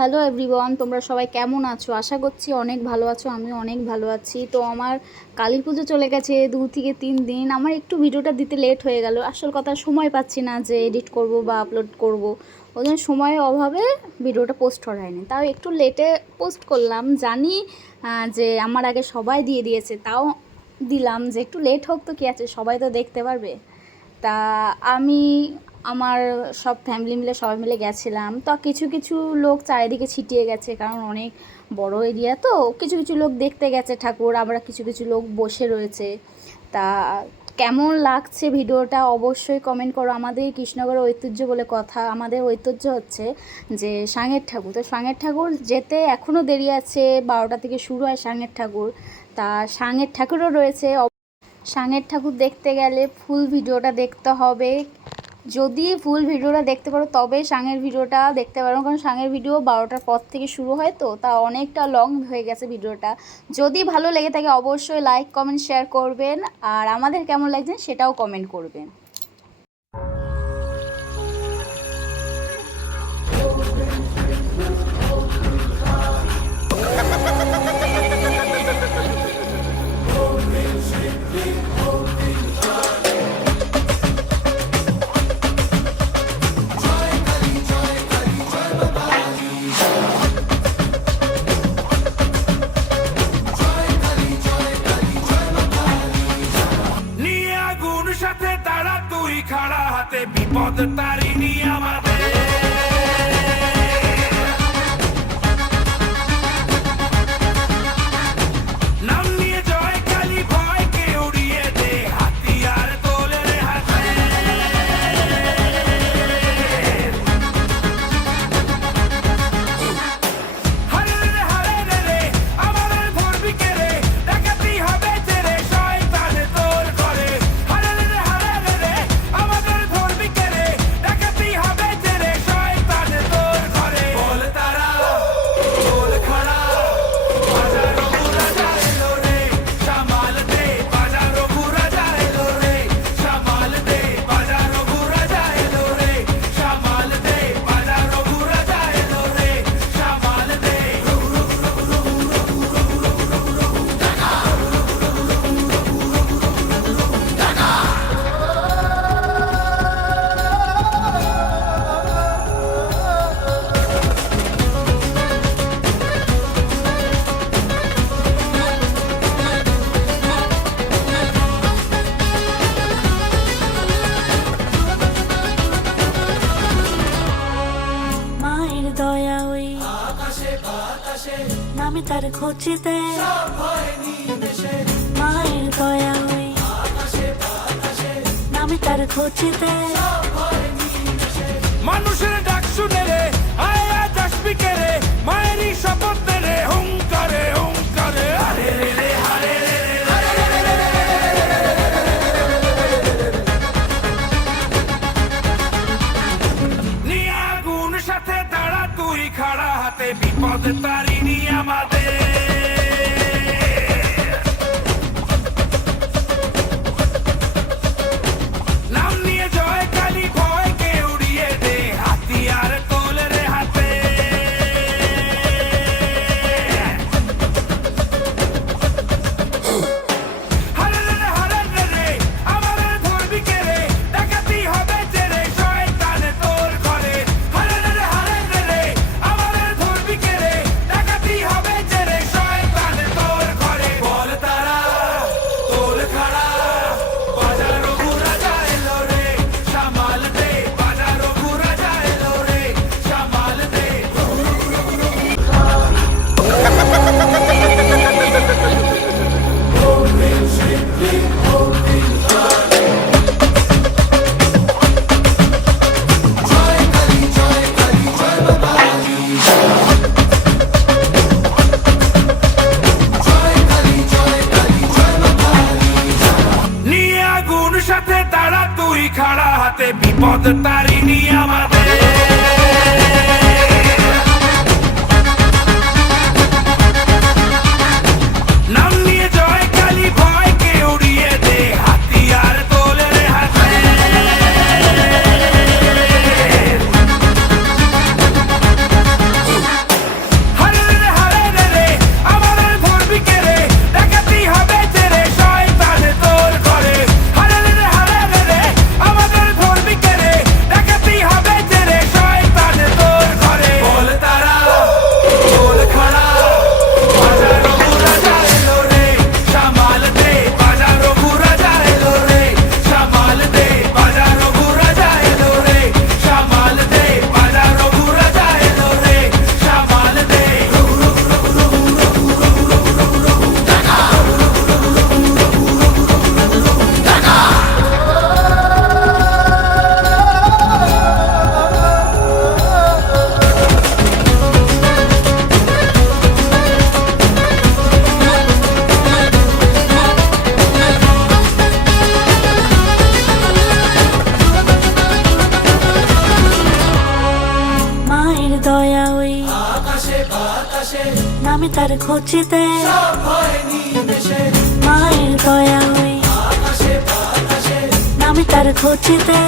Hello everyone তোমরা সবাই কেমন আছো? আশা করছি অনেক ভালো আছো আমি অনেক ভালো আছি। তো আমার কালী পুজো চলে গেছে দু থেকে তিন দিন। আমার একটু ভিডিওটা দিতে লেট হয়ে গেল। আসল কথা সময় পাচ্ছি না যে এডিট করব বা আপলোড করব। ওই জন্য সময়ের অভাবে ভিডিওটা পোস্ট করা হয়নি। তাও একটু লেটে পোস্ট করলাম। জানি যে আমার আগে সবাই দিয়ে দিয়েছে, তাও দিলাম যে একটু লেট হোক তো কী আছে, সবাই তো দেখতে পারবে। তা আমি আমার সব ফ্যামিলি মিলে, সবাই মিলে গেছিলাম। তো কিছু কিছু লোক চারিদিকে ছিটিয়ে গেছে, কারণ অনেক বড় এরিয়া তো। কিছু কিছু লোক দেখতে গেছে ঠাকুর আমরা কিছু কিছু লোক বসে রয়েছে। তা কেমন লাগছে ভিডিওটা অবশ্যই কমেন্ট করো। আমাদের কৃষ্ণনগরের ঐতিহ্য বলে কথা, আমাদের ঐতিহ্য হচ্ছে যে সাঙের ঠাকুর। তো সাঙের ঠাকুর যেতে এখনও দেরি আছে, বারোটা থেকে শুরু হয় সাঙের ঠাকুর। তা সাঙের ঠাকুরও রয়েছে। সাঙের ঠাকুর দেখতে গেলে ফুল ভিডিওটা দেখতে হবে। যদি ফুল ভিডিওটা দেখতে পারো, তবে সাঙের ভিডিওটা দেখতে পারো, কারণ সাঙের ভিডিও বারোটার পর থেকে শুরু হয় তো, তা অনেকটা লং হয়ে গেছে ভিডিওটা। যদি ভালো লেগে থাকে, অবশ্যই লাইক কমেন্ট শেয়ার করবেন, আর আমাদের কেমন লাগছে সেটাও কমেন্ট করবেন। খাড়া হাতে বিপদ তারিণী আমাদের নামে তার খোঁজেতে। মায়ের দয়া ওই নামে তার খোঁজেতে। বিপদ তারিনি আমাদের the. তার খুঁজিতে মায়ের দয়া ওই নামি তার খুঁজিতে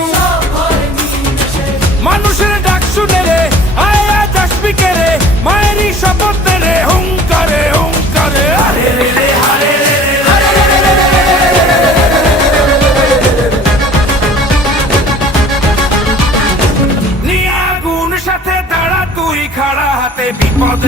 মানুষের ডাক শুনে রে আয় আজ কে রে মায়েরই শপথ রে হুঙ্কারে হুঙ্কারে আরে রে রে সাথে দাঁড়া তুই খাড়া হাতে বিপদ